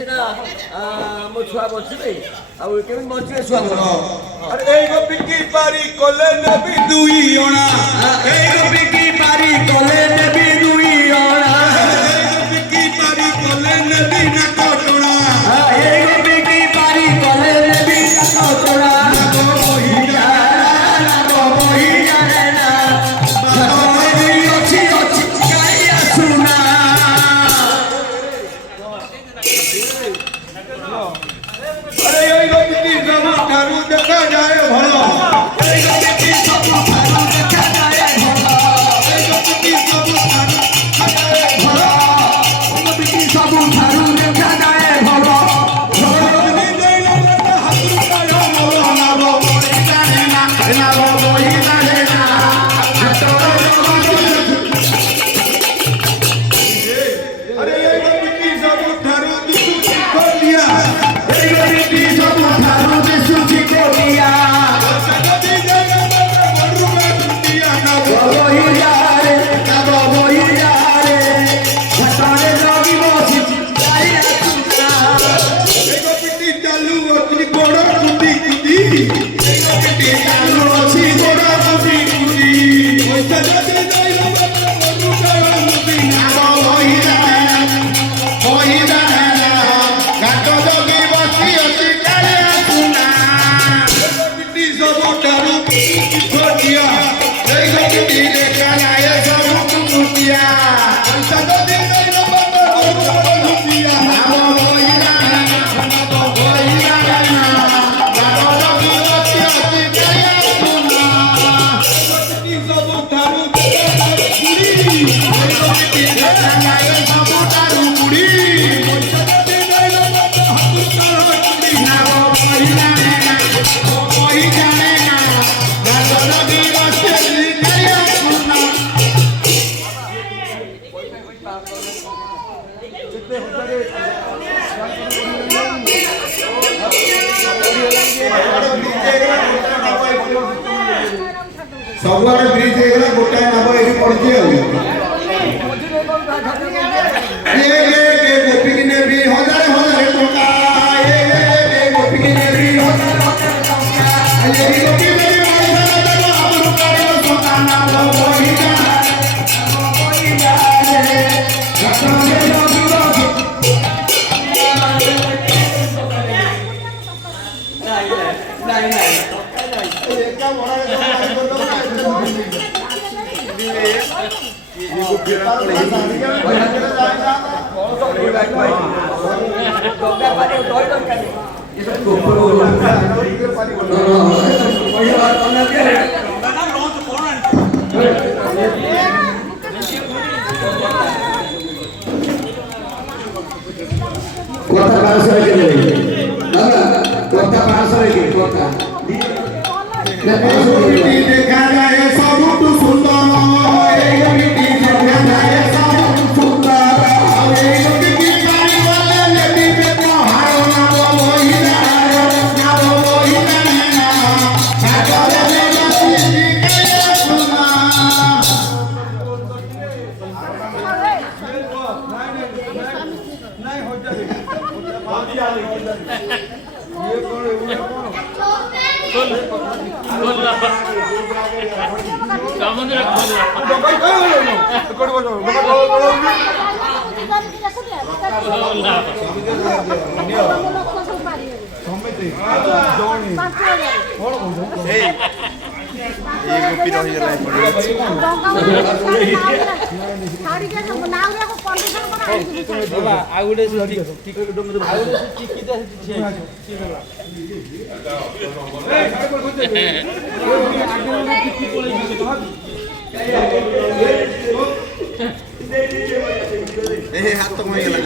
ସିନା ମୋ ଛୁଆ ବଞ୍ଚିବେ ଆଉ କେମିତି ବଞ୍ଚିବେ ଛୁଆ ଏଇ ଗୋପିକି ପାରି କଲେ ନେବି ଦୁଇ ଅଣା ଏଇ ଗୋପିକି ପାରି କଲେ ନେବି ଦୁଇ ଅଣା ଗୋପିକି ପାରି କଲେ ନେବି ନାକ ଟଣା ଏଇ ଗୋପିକି ପାରି କଲେ ନେବି ନାକ ଟଣା ସବୁଆଡେ ବ୍ରିଜ ହେଇଗଲା ଗୋଟାଏ ନାବ ଏଠି ପଡିଛି ଆଉ ଗୋପିକି ନେବି ହଜାରେ ହଜାରେ ଟଙ୍କା ଗୋପିକି ନେବି ହଜାରେ ହଜାରେ ଟଙ୍କା ଗୋପି দেখা যায় ସବୁଠୁ ସୁନ୍ଦର ହାତ କଣ ହେଇଗଲା